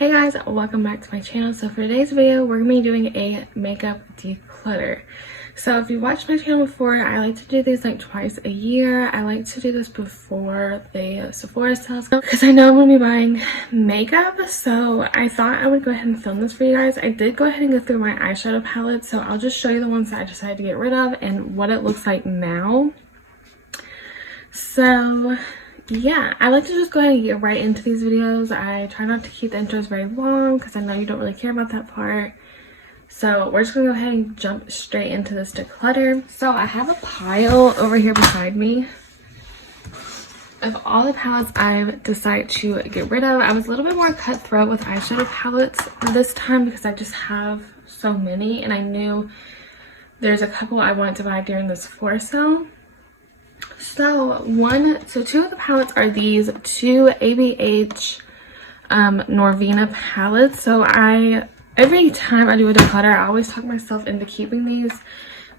Hey guys, welcome back to my channel. So for today's video, we're going to be doing a makeup declutter. So if you watched my channel before, I like to do these like twice a year. I like to do this before the Sephora sales because I know I'm going to be buying makeup. So I thought I would go ahead and film this for you guys. I did go ahead and go through my eyeshadow palette. So I'll just show you the ones that I decided to get rid of and what it looks like now. So yeah, I like to just go ahead and get right into these videos. I try not to keep the intros very long because I know you don't really care about that part. So we're just gonna go ahead and jump straight into this declutter. So I have a pile over here beside me of all the palettes I've decided to get rid of. I was a little bit more cutthroat with eyeshadow palettes this time because I just have so many, and I knew there's a couple I wanted to buy during this Sephora sale. So two of the palettes are these two ABH Norvina palettes. So every time I do a declutter, I always talk myself into keeping these,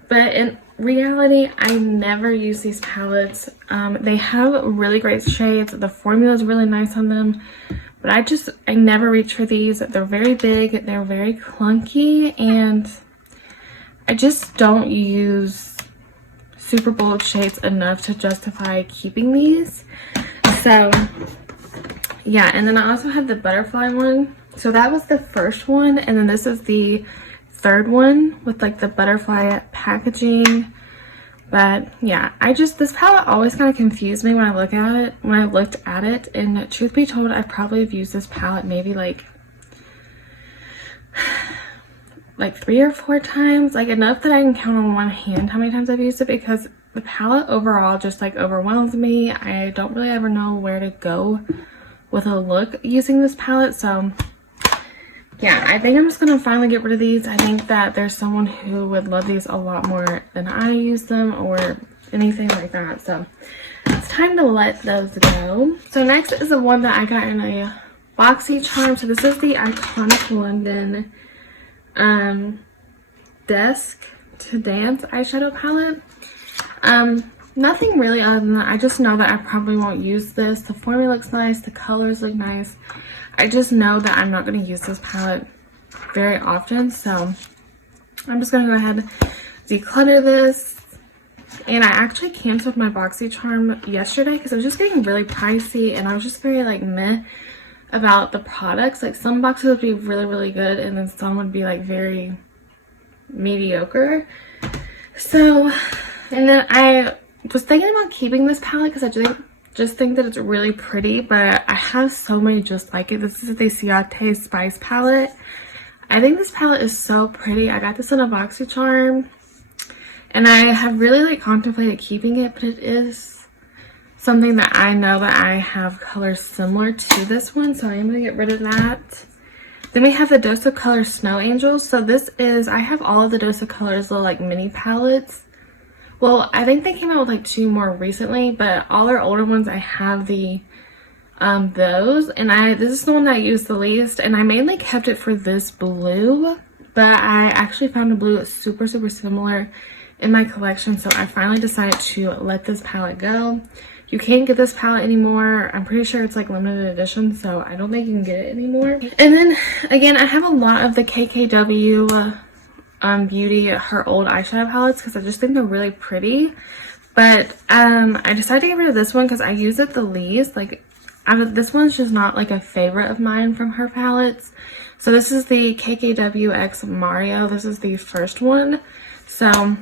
but in reality I never use these palettes. They have really great shades, the formula is really nice on them, but I never reach for these. They're very big, they're very clunky, and I just don't use super bold shades enough to justify keeping these. So yeah, and then I also have the butterfly one. So that was the first one, and then this is the third one with like the butterfly packaging. But yeah, this palette always kind of confused me when I looked at it, and truth be told, I probably have used this palette maybe like 3 or 4 times, like enough that I can count on one hand how many times I've used it, because the palette overall just like overwhelms me. I don't really ever know where to go with a look using this palette. So yeah, I think I'm just gonna finally get rid of these. I think that there's someone who would love these a lot more than I use them or anything like that. So it's time to let those go. So next is the one that I got in a BoxyCharm. So this is the Iconic London Desk to Dance eyeshadow palette. Nothing really other than that. I just know that I probably won't use this. The formula looks nice, the colors look nice. I just know that I'm not going to use this palette very often, so I'm just going to go ahead and declutter this. And I actually canceled my BoxyCharm yesterday because it was just getting really pricey, and I was just very like meh about the products. Like some boxes would be really good, and then some would be like very mediocre. So, and then I was thinking about keeping this palette because I just think that it's really pretty, but I have so many just like it. This is the Ciate Spice palette. I think this palette is so pretty. I got this in a BoxyCharm, and I have really like contemplated keeping it, but it is something that I know that I have colors similar to this one, so I am going to get rid of that. Then we have the Dose of Color Snow Angels. So this is, I have all of the Dose of Colors little like mini palettes. Well, I think they came out with like 2 more recently, but all our older ones I have those, and this is the one that I use the least, and I mainly kept it for this blue, but I actually found a blue that's super similar in my collection, so I finally decided to let this palette go. You can't get this palette anymore. I'm pretty sure it's like limited edition, so I don't think you can get it anymore. And then again, I have a lot of the KKW Beauty, her old eyeshadow palettes, because I just think they're really pretty. But I decided to get rid of this one because I use it the least. Like this one's just not like a favorite of mine from her palettes. So this is the KKW X Mario. This is the first one. So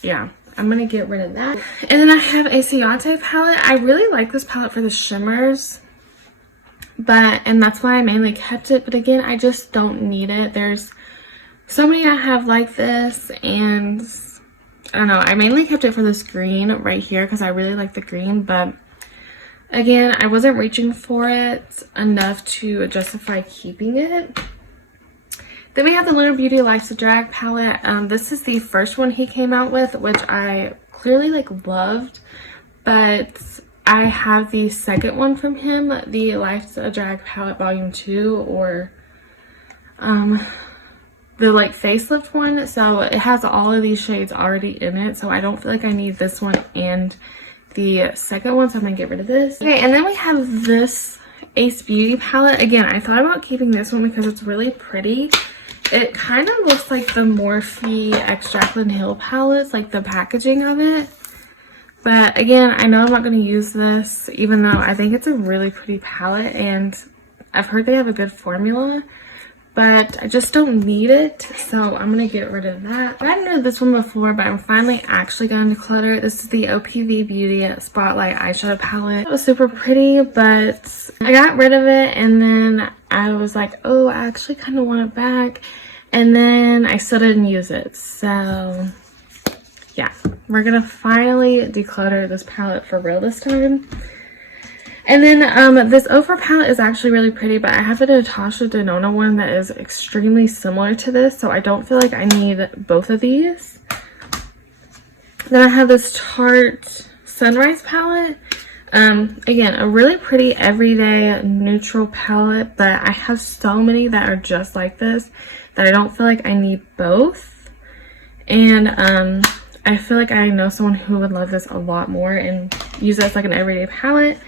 yeah, I'm gonna get rid of that. And then I have a Ciate palette. I really like this palette for the shimmers, and that's why I mainly kept it. But again, I just don't need it. There's so many I have like this, and I don't know, I mainly kept it for this green right here because I really like the green, but again, I wasn't reaching for it enough to justify keeping it. Then we have the Lunar Beauty Life's a Drag palette. This is the first one he came out with, which I clearly like loved, but I have the second one from him, the Life's a Drag palette volume 2, or the like facelift one. So it has all of these shades already in it, so I don't feel like I need this one and the second one, so I'm gonna get rid of this. Okay, and then we have this Ace Beauty palette. Again, I thought about keeping this one because it's really pretty. It kind of looks like the Morphe X Jaclyn Hill palettes, like the packaging of it. But again, I know I'm not going to use this, even though I think it's a really pretty palette, and I've heard they have a good formula, but I just don't need it, so I'm going to get rid of that. I hadn't heard this one before, but I'm finally actually going to declutter. This is the OPV Beauty Spotlight Eyeshadow Palette. It was super pretty, but I got rid of it, and then I was like, oh, I actually kind of want it back, and then I still didn't use it, so yeah, we're gonna finally declutter this palette for real this time. And then this Ofra palette is actually really pretty, but I have a Natasha Denona one that is extremely similar to this, so I don't feel like I need both of these. Then I have this Tarte Sunrise palette. Again, a really pretty everyday neutral palette, but I have so many that are just like this that I don't feel like I need both. And I feel like I know someone who would love this a lot more and use it as like an everyday palette.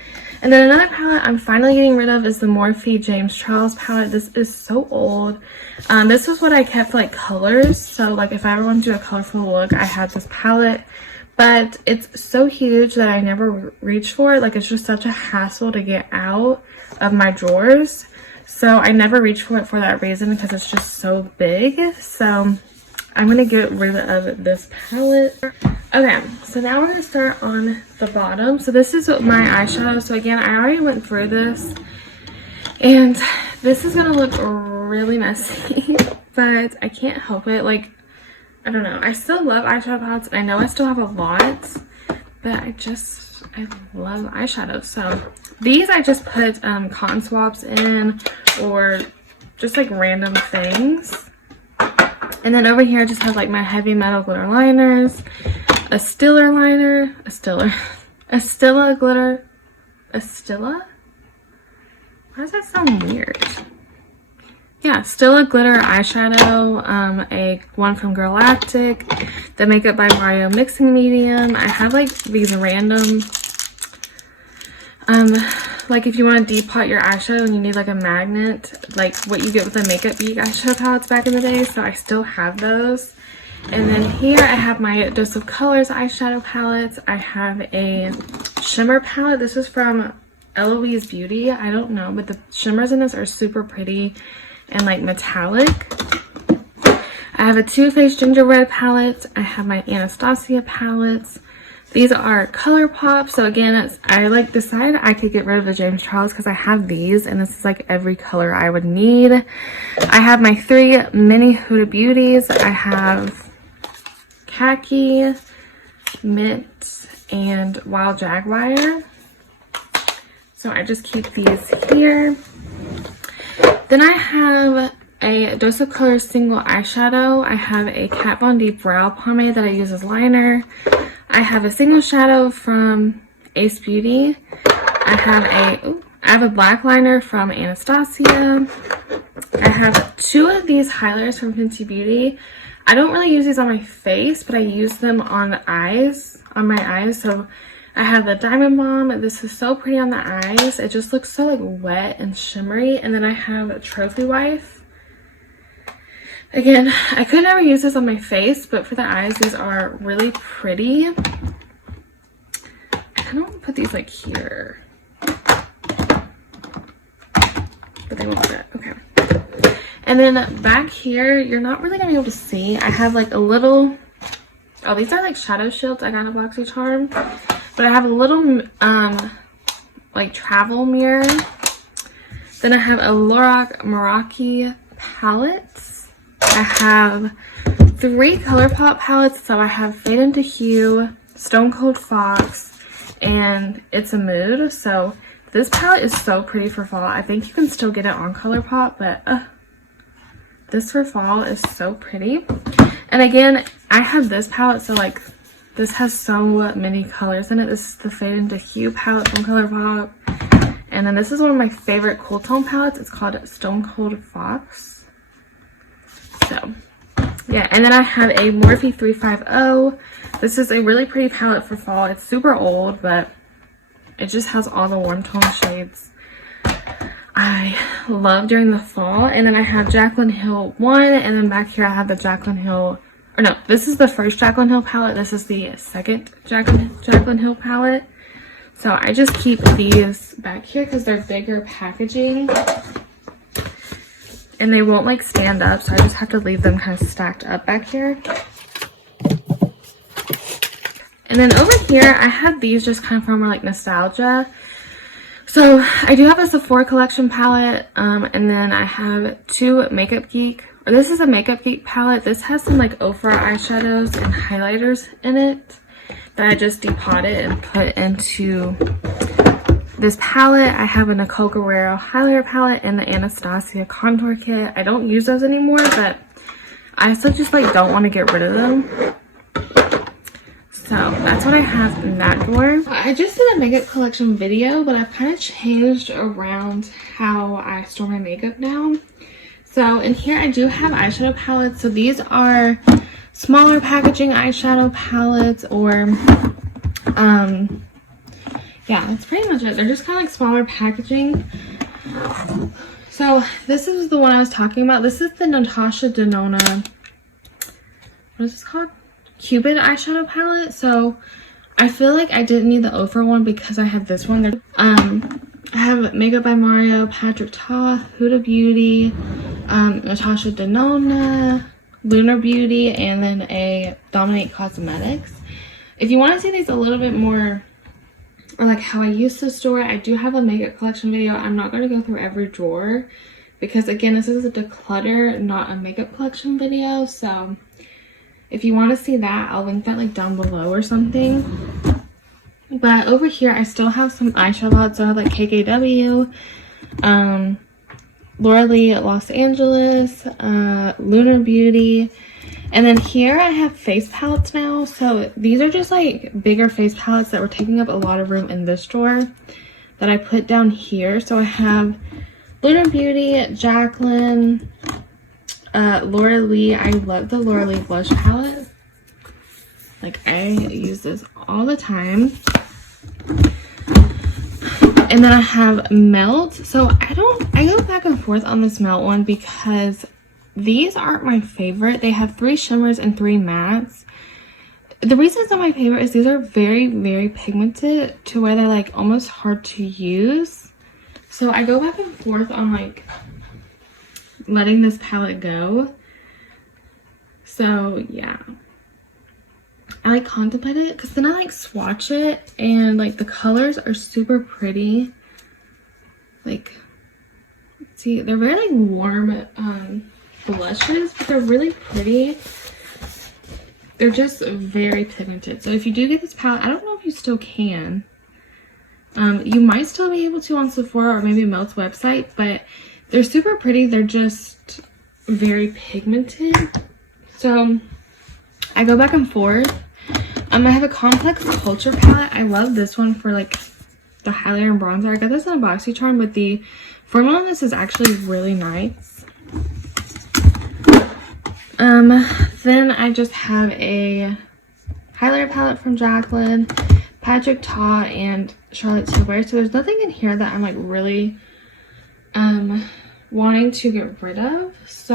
And then another palette I'm finally getting rid of is the Morphe James Charles palette. This is so old. This was what I kept for like colors. So like if I ever want to do a colorful look, I had this palette. But it's so huge that I never reach for it. Like it's just such a hassle to get out of my drawers. So I never reach for it for that reason, because it's just so big. So I'm going to get rid of this palette. Okay, so now we're going to start on the bottom. So this is my eyeshadow. So again, I already went through this. And this is going to look really messy. But I can't help it. Like, I don't know. I still love eyeshadow palettes. I know I still have a lot. But I love eyeshadow. So these I just put cotton swabs in. Or just like random things. And then over here I just have like my heavy metal glitter liners, a Stila liner, a Stila glitter, a Stila? Why does that sound weird? Yeah, Stila glitter eyeshadow, a one from Galactic, the Makeup by Mario mixing medium. I have like these random, like if you want to depot your eyeshadow and you need like a magnet, like what you get with the Makeup Geek eyeshadow palettes back in the day, so I still have those. And then here I have my Dose of Colors eyeshadow palettes. I have a shimmer palette. This is from Eloise Beauty. I don't know, but the shimmers in this are super pretty and like metallic. I have a Too Faced Ginger Red palette. I have my Anastasia palettes. These are ColourPop. So again, I like decided I could get rid of the James Charles because I have these, and this is like every color I would need. I have my 3 mini Huda Beauties. I have Khaki, Mint, and Wild Jaguar. So I just keep these here. Then I have a Dose of Colors single eyeshadow. I have a Kat Von D brow pomade that I use as liner. I have a single shadow from Ace Beauty. I have a black liner from Anastasia. I have 2 of these highlighters from Fenty Beauty. I don't really use these on my face, but I use them on the eyes, on my eyes. So I have the Diamond Bomb. This is so pretty on the eyes. It just looks so like wet and shimmery. And then I have a Trophy Wife. Again, I could never use this on my face, but for the eyes, these are really pretty. I kind of want to put these like here. But they won't fit. Okay. And then back here, you're not really going to be able to see. I have like a little... Oh, these are like shadow shields I got in a BoxyCharm. But I have a little like travel mirror. Then I have a Lorac Meraki palettes. I have 3 ColourPop palettes. So I have Fade into Hue, Stone Cold Fox, and It's a Mood. So this palette is so pretty for fall. I think you can still get it on ColourPop, but this for fall is so pretty. And again, I have this palette, so like this has so many colors in it. This is the Fade into Hue palette from ColourPop. And then this is one of my favorite cool tone palettes. It's called Stone Cold Fox. So, yeah. And then I have a Morphe 350. This is a really pretty palette for fall. It's super old, but it just has all the warm tone shades. I love during the fall. And then I have Jaclyn Hill 1, and then back here I have the Jaclyn Hill, or no, this is the first Jaclyn Hill palette. This is the second Jaclyn Hill palette. So I just keep these back here because they're bigger packaging. And they won't like stand up, so I just have to leave them kind of stacked up back here. And then over here, I have these just kind of from like nostalgia. So I do have a Sephora collection palette, and then I have two Makeup Geek, or this is a Makeup Geek palette. This has some like Ofra eyeshadows and highlighters in it that I just depotted and put into this palette. I have a Nicole Guerrero highlighter palette and the Anastasia contour kit. I don't use those anymore, but I still just like don't want to get rid of them. So that's what I have in that drawer. I just did a makeup collection video, but I've kind of changed around how I store my makeup now. So in here I do have eyeshadow palettes. So these are smaller packaging eyeshadow palettes, or yeah, that's pretty much it. They're just kind of like smaller packaging. So this is the one I was talking about. This is the Natasha Denona, what is this called? Cupid eyeshadow palette. So I feel like I didn't need the Ofra one because I have this one. I have Makeup by Mario, Patrick Ta, Huda Beauty, Natasha Denona, Lunar Beauty, and then a Dominate Cosmetics. If you want to see these a little bit more, or like how I used to store it, I do have a makeup collection video. I'm not going to go through every drawer because again, this is a declutter, not a makeup collection video. So if you want to see that, I'll link that like down below or something. But over here, I still have some eyeshadow palettes. So I have like KKW, Laura Lee Los Angeles, Lunar Beauty. And then here I have face palettes now. So these are just like bigger face palettes that were taking up a lot of room in this drawer that I put down here. So I have Lunar Beauty, Jaclyn, Laura Lee. I love the Laura Lee blush palette. Like I use this all the time. And then I have Melt. So I go back and forth on this Melt one because these aren't my favorite. They have 3 shimmers and 3 mattes. The reason it's not my favorite is these are very, very pigmented to where they're like almost hard to use. So I go back and forth on like letting this palette go. So yeah, I like contemplate it because then I like swatch it and like the colors are super pretty. Like, see, they're very like warm blushes, but they're really pretty. They're just very pigmented. So if you do get this palette, I don't know if you still can. You might still be able to on Sephora or maybe Melt's website, but they're super pretty. They're just very pigmented. So I go back and forth. I have a Complex Culture palette. I love this one for like the highlighter and bronzer. I got this in a BoxyCharm, but the formula on this is actually really nice. Then I just have a highlighter palette from Jaclyn, Patrick Ta, and Charlotte Tilbury. So there's nothing in here that I'm like really wanting to get rid of. So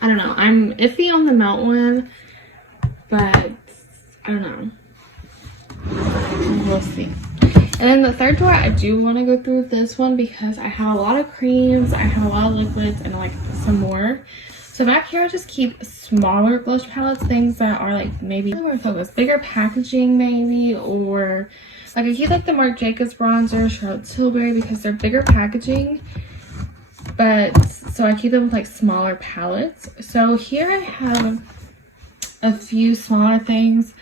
I don't know. I'm iffy on the Melt one, but I don't know. We'll see. And then the third drawer, I do want to go through this one because I have a lot of creams, I have a lot of liquids, and like some more. So back here, I just keep smaller blush palettes, things that are like maybe more focused, bigger packaging maybe, or like I keep like the Marc Jacobs bronzer, Charlotte Tilbury, because they're bigger packaging. But so I keep them with like smaller palettes. So here I have a few smaller things.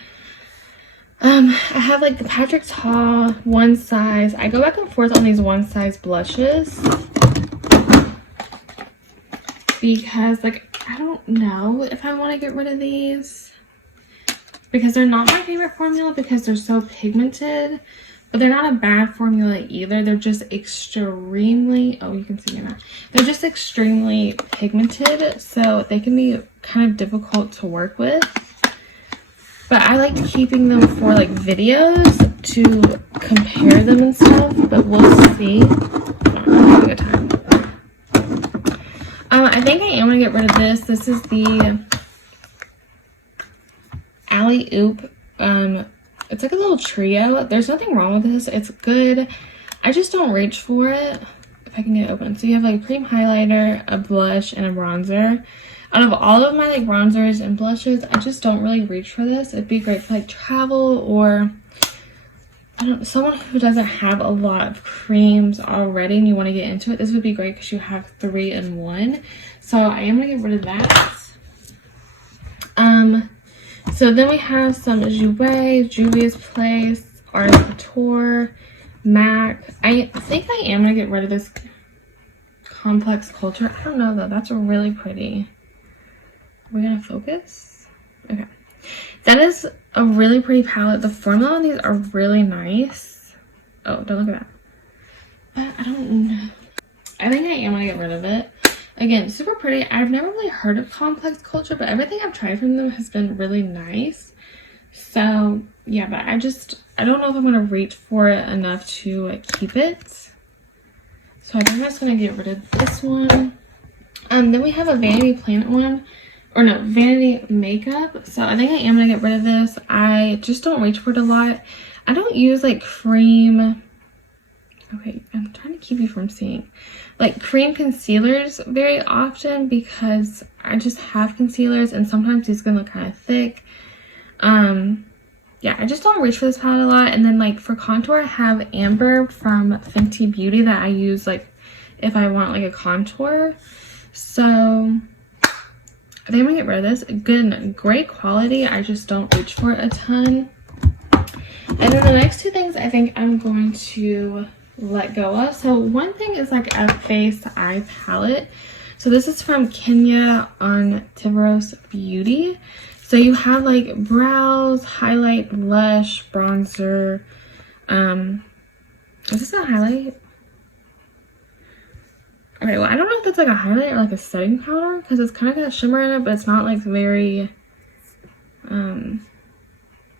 I have like the Patrick Ta one size. I go back and forth on these one size blushes because like I don't know if I want to get rid of these because they're not my favorite formula because they're so pigmented, but they're not a bad formula either. They're just extremely, oh, you can see them. They're just extremely pigmented, so they can be kind of difficult to work with. But I like keeping them for like videos to compare them and stuff, but we'll see. I'm gonna think I am going to get rid of this. This is the Alley Oop. It's like a little trio. There's nothing wrong with this. It's good. I just don't reach for it. If I can get it open. So you have like a cream highlighter, a blush, and a bronzer. Out of all of my like bronzers and blushes, I just don't really reach for this. It'd be great for like travel, or I don't know, someone who doesn't have a lot of creams already and you want to get into it. This would be great because you have 3 in 1. So I am gonna get rid of that. So then we have some Jouer, Juvia's Place, Art Couture, MAC. I think I am gonna get rid of this Complex Culture. I don't know though, that's really pretty. We're gonna focus. Okay, that is a really pretty palette. The formula on these are really nice. Oh, don't look at that. But I don't know. I think I am gonna get rid of it. Again, super pretty. I've never really heard of Complex Culture, but everything I've tried from them has been really nice. So yeah, but I don't know if I'm gonna reach for it enough to keep it. So I think I'm just gonna get rid of this one. Then we have a Vanity Planet one, or no, Vanity Makeup. So I think I am gonna get rid of this. I just don't reach for it a lot. I don't use like cream. Okay, I'm trying to keep you from seeing like cream concealers very often because I just have concealers and sometimes these can look kind of thick. Yeah, I just don't reach for this palette a lot. And then like for contour, I have Amber from Fenty Beauty that I use like if I want like a contour. So I think I'm gonna get rid of this. Good, great quality. I just don't reach for it a ton. And then the next 2 things I think I'm going to let go of. So one thing is like a face eye palette. So this is from Kenya on Tiveros Beauty. So you have like brows, highlight, blush, bronzer. Is this a highlight? Okay, well I don't know if that's like a highlight or like a setting powder because it's kind of got a shimmer in it, but it's not like very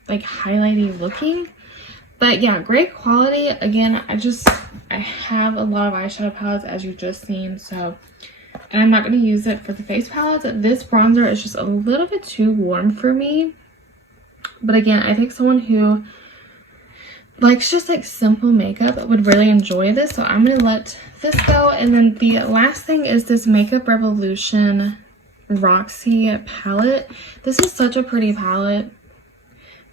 like highlighty looking. But yeah, great quality. Again, I have a lot of eyeshadow palettes as you've just seen, so, and I'm not going to use it for the face palettes. This bronzer is just a little bit too warm for me. But again, I think someone who likes just like simple makeup would really enjoy this, so I'm going to let this go. And then the last thing is this Makeup Revolution Roxy palette. This is such a pretty palette.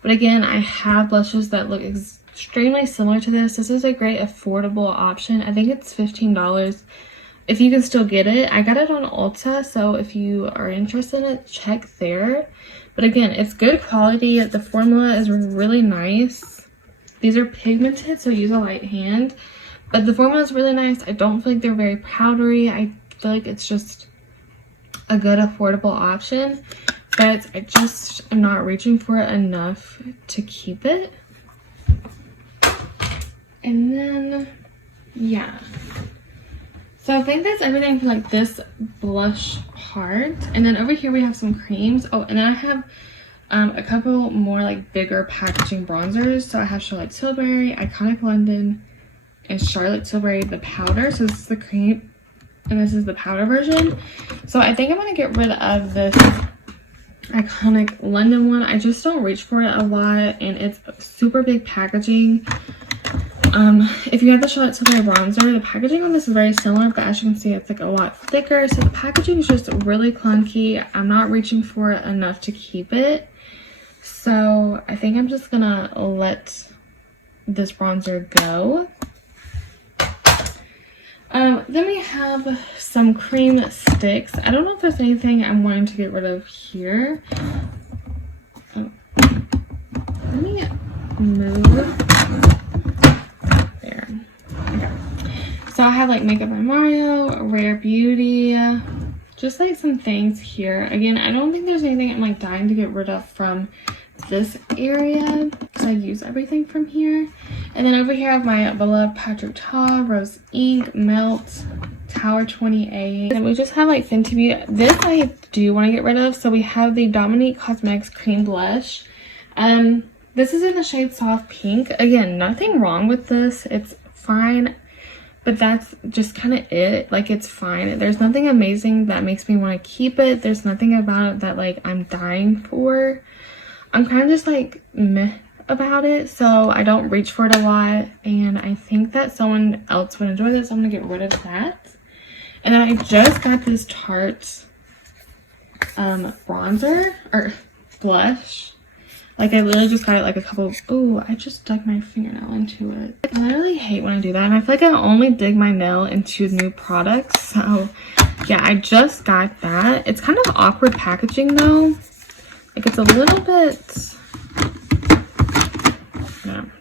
But again, I have blushes that look extremely similar to this. This is a great affordable option. I think it's $15 if you can still get it. I got it on Ulta, so if you are interested in it, check there. But again, it's good quality. The formula is really nice. These are pigmented, so use a light hand. But the formula is really nice. I don't feel like they're very powdery. I feel like it's just a good affordable option. But I just am not reaching for it enough to keep it. And then, yeah. So I think that's everything for like this blush part. And then over here we have some creams. Oh, and then I have a couple more like bigger packaging bronzers. So I have Charlotte Tilbury, Iconic London, and Charlotte Tilbury the powder. So this is the cream and this is the powder version. So I think I'm going to get rid of this Iconic London one. I just don't reach for it a lot, and it's super big packaging. If you have the Charlotte Tilbury bronzer, the packaging on this is very similar, but as you can see, it's like a lot thicker, so the packaging is just really clunky. I'm not reaching for it enough to keep it, so I think I'm just gonna let this bronzer go. Then we have some cream sticks. I don't know if there's anything I'm wanting to get rid of here. Oh. Let me move. There. Okay. So I have like Makeup by Mario, Rare Beauty, just like some things here. Again, I don't think there's anything I'm like dying to get rid of from this area because I use everything from here. And then over here I have my beloved Patrick Ta, Rose Ink, Melt, Tower 28. And we just have like Fenty Beauty. This I do want to get rid of. So we have the Dominique Cosmetics Cream Blush. This is in the shade Soft Pink. Again, nothing wrong with this. It's fine. but that's just kind of it. Like, it's fine. There's nothing amazing that makes me want to keep it. There's nothing about it that like I'm dying for. I'm kind of just like meh about it, so I don't reach for it a lot, and I think that someone else would enjoy this. I'm gonna get rid of that. And then I just got this Tarte bronzer or blush. Like, I literally just got it like a couple. Oh, I just dug my fingernail into it. I literally hate when I do that, and I feel like I only dig my nail into new products. So yeah, I just got that. It's kind of awkward packaging though. Like, it's a little bit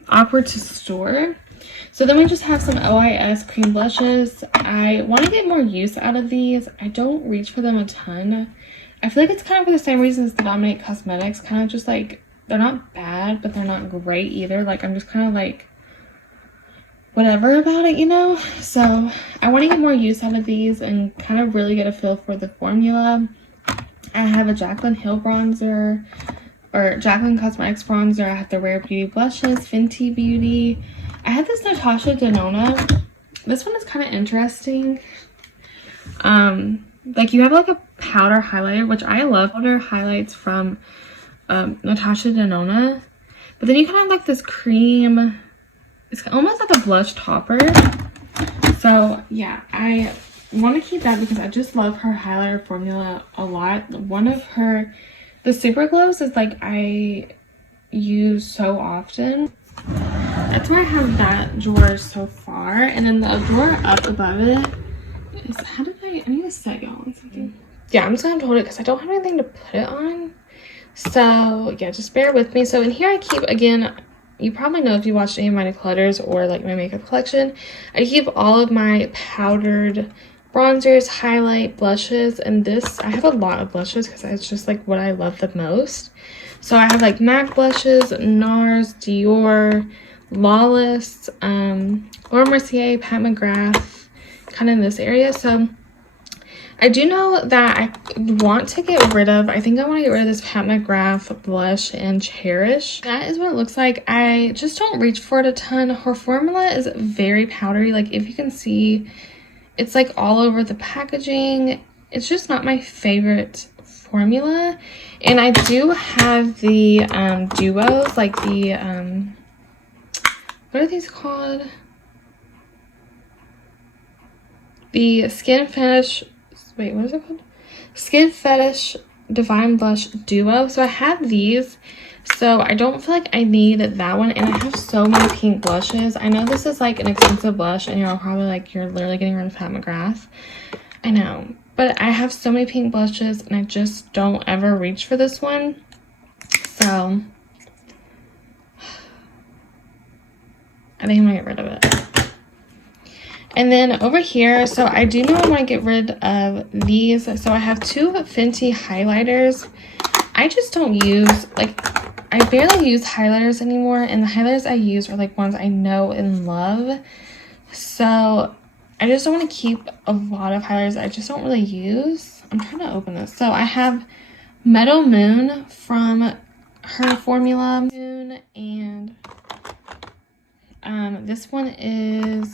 awkward to store. So then we just have some OIS cream blushes. I want to get more use out of these. I don't reach for them a ton. I feel like it's kind of for the same reasons the Dominate Cosmetics. Kind of just like, they're not bad, but they're not great either. Like, I'm just kind of like whatever about it, you know? So I want to get more use out of these and kind of really get a feel for the formula. I have a Jaclyn Hill bronzer, or Jaclyn Cosmetics bronzer. I have the Rare Beauty blushes, Fenty Beauty. I have this Natasha Denona. This one is kind of interesting. Like, you have like a powder highlighter, which I love powder highlights from Natasha Denona. But then you kind of have like this cream. It's almost like a blush topper. So yeah, I want to keep that because I just love her highlighter formula a lot. One of her, the Super Glows is like I use so often. That's why I have that drawer so far. And then the drawer up above it is, how did I need to set y'all on something. Yeah, I'm just gonna hold it because I don't have anything to put it on. So yeah, just bear with me. So in here I keep, again, you probably know if you watched any of my declutters or like my makeup collection, I keep all of my powdered bronzers, highlight, blushes, and this, I have a lot of blushes because it's just like what I love the most. So I have like MAC blushes, NARS, Dior, Lawless, Laura Mercier, Pat McGrath, kind of in this area. So I do know that I want to get rid of, I think I want to get rid of this Pat McGrath blush and Cherish. That is what it looks like. I just don't reach for it a ton. Her formula is very powdery. Like, if you can see, it's like all over the packaging. It's just not my favorite formula. And I do have the duos, like the what are these called? The Skin Fetish, wait, what is it called? Skin Fetish Divine Blush Duo. So I have these. So I don't feel like I need that one. And I have so many pink blushes. I know this is like an expensive blush and you're probably like, you're literally getting rid of Pat McGrath. I know. But I have so many pink blushes and I just don't ever reach for this one. So I think I'm gonna get rid of it. And then over here, so I do know I want to get rid of these. So I have two Fenty highlighters. I just don't use, like, I barely use highlighters anymore. And the highlighters I use are like ones I know and love. So I just don't want to keep a lot of highlighters I just don't really use. I'm trying to open this. So I have Meadow Moon from her formula. Moon, and this one is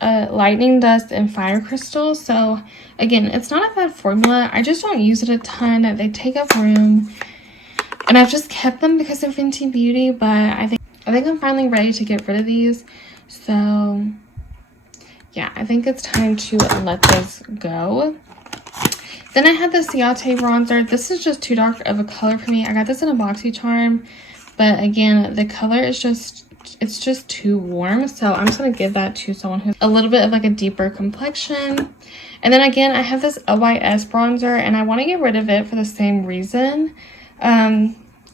Lightning Dust and Fire Crystal. So again, it's not a bad formula. I just don't use it a ton. They take up room. And I've just kept them because of Fenty Beauty, but I think I'm finally ready to get rid of these. So yeah, I think it's time to let this go. Then I have the Ciate bronzer. This is just too dark of a color for me. I got this in a BoxyCharm, but again, the color is just, it's just too warm. So I'm just gonna give that to someone who's a little bit of like a deeper complexion. And then again, I have this OIS bronzer and I want to get rid of it for the same reason.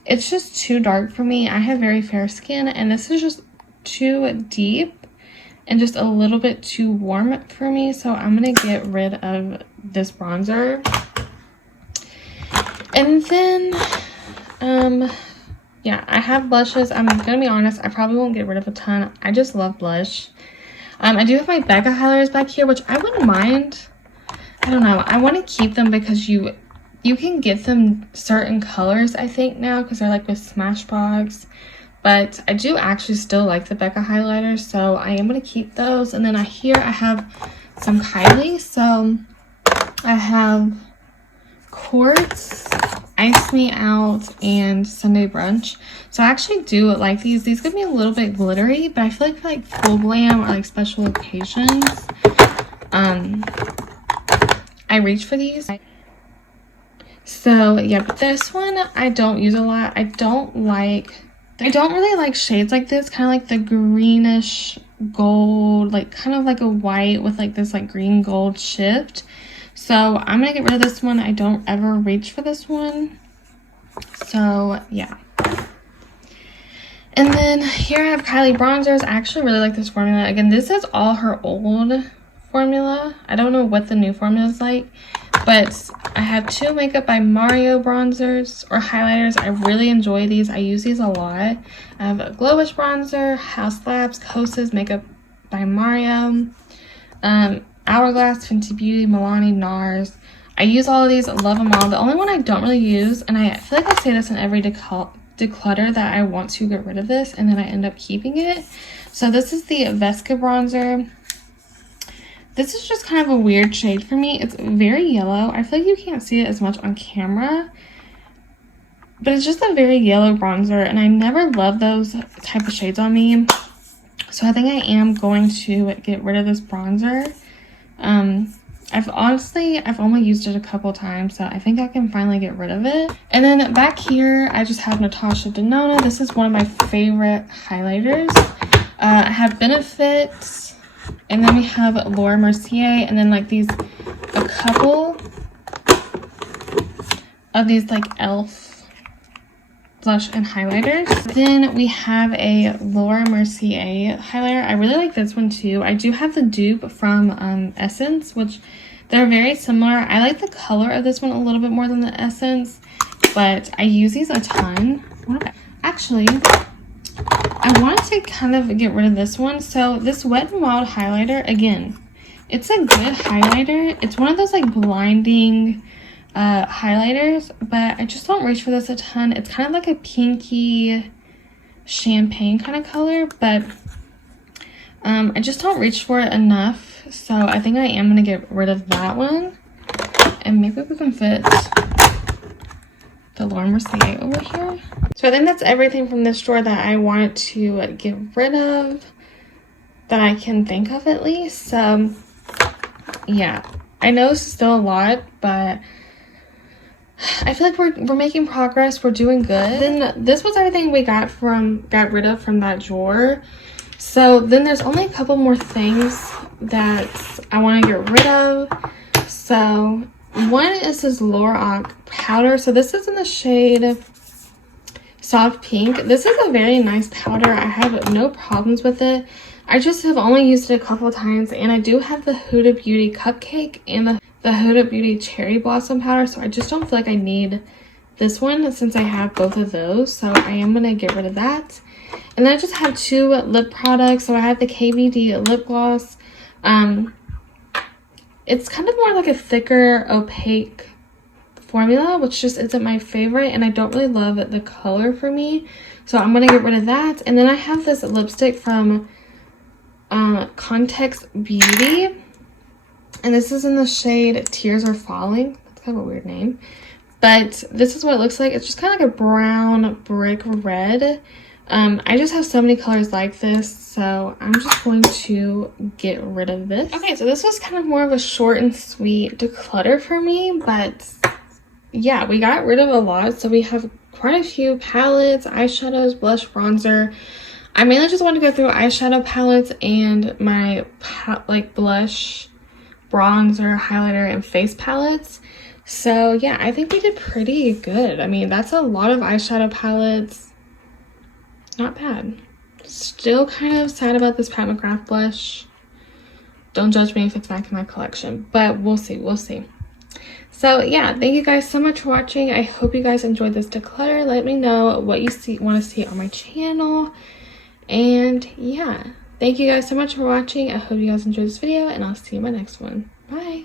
It's just too dark for me. I have very fair skin and this is just too deep and just a little bit too warm for me. So I'm gonna get rid of this bronzer. And then yeah, I have blushes. I'm gonna be honest, I probably won't get rid of a ton. I just love blush. I do have my Becca highlighters back here, which I wouldn't mind. I don't know, I want to keep them because you can get them certain colors, I think, now, because they're like with Smashbox, But I do actually still like the Becca highlighters, so I am going to keep those. And then here I have some Kylie. So I have Quartz, Ice Me Out, and Sunday Brunch. So I actually do like these. These could be a little bit glittery, but I feel like for like full glam or like special occasions, I reach for these. So yeah, but this one I don't use a lot. I don't really like shades like this, kind of like the greenish gold, like kind of like a white with like this like green gold shift. So I'm gonna get rid of this one. I don't ever reach for this one. So yeah. And then here I have Kylie bronzers. I actually really like this formula. Again, this is all her old formula. I don't know what the new formula is like, but I have two Makeup by Mario bronzers or highlighters. I really enjoy these. I use these a lot. I have a Glowish bronzer, House Labs, Kosas Makeup by Mario, Hourglass, Fenty Beauty, Milani, NARS. I use all of these, love them all. The only one I don't really use, and I feel like I say this in every declutter, that I want to get rid of this and then I end up keeping it. So this is the Vesca bronzer. This is just kind of a weird shade for me. It's very yellow. I feel like you can't see it as much on camera, but it's just a very yellow bronzer, and I never love those type of shades on me. So I think I am going to get rid of this bronzer. I've only used it a couple times, so I think I can finally get rid of it. And then back here, I just have Natasha Denona. This is one of my favorite highlighters. I have Benefit, and then we have Laura Mercier, and then like a couple of these like e.l.f. blush and highlighters. Then we have a Laura Mercier highlighter. I really like this one too. I do have the dupe from Essence, which they're very similar. I like the color of this one a little bit more than the Essence, but I use these a ton. Actually, I wanted to kind of get rid of this one. So this Wet n Wild highlighter, again, it's a good highlighter. It's one of those like blinding highlighters, but I just don't reach for this a ton. It's kind of like a pinky champagne kind of color, but I just don't reach for it enough. So I think I am going to get rid of that one, and maybe we can fit the Laura Mercier over here. So I think that's everything from this drawer that I wanted to get rid of, that I can think of at least. So yeah, I know this is still a lot, but I feel like we're making progress. We're doing good. Then this was everything we got rid of from that drawer. So then there's only a couple more things that I want to get rid of. So one is this Lorac powder. So this is in the shade Soft Pink. This is a very nice powder. I have no problems with it. I just have only used it a couple of times, and I do have the Huda Beauty Cupcake and the Huda Beauty Cherry Blossom powder, so I just don't feel like I need this one since I have both of those. So I am going to get rid of that. And then I just have two lip products. So I have the KVD lip gloss. It's kind of more like a thicker, opaque formula, which just isn't my favorite, and I don't really love the color for me. So I'm going to get rid of that. And then I have this lipstick from Context Beauty, and this is in the shade Tears Are Falling. That's kind of a weird name, but this is what it looks like. It's just kind of like a brown brick red. I just have so many colors like this, so I'm just going to get rid of this. Okay, so this was kind of more of a short and sweet declutter for me, but yeah, we got rid of a lot. So we have quite a few palettes, eyeshadows, blush, bronzer. I mainly just want to go through eyeshadow palettes and my like blush, bronzer, highlighter, and face palettes. So yeah, I think we did pretty good. I mean, that's a lot of eyeshadow palettes. Not bad. Still kind of sad about this Pat McGrath blush. Don't judge me if it's back in my collection, but we'll see. So yeah, thank you guys so much for watching. I hope you guys enjoyed this declutter. Let me know what you want to see on my channel. And yeah, thank you guys so much for watching. I hope you guys enjoyed this video, and I'll see you in my next one. Bye.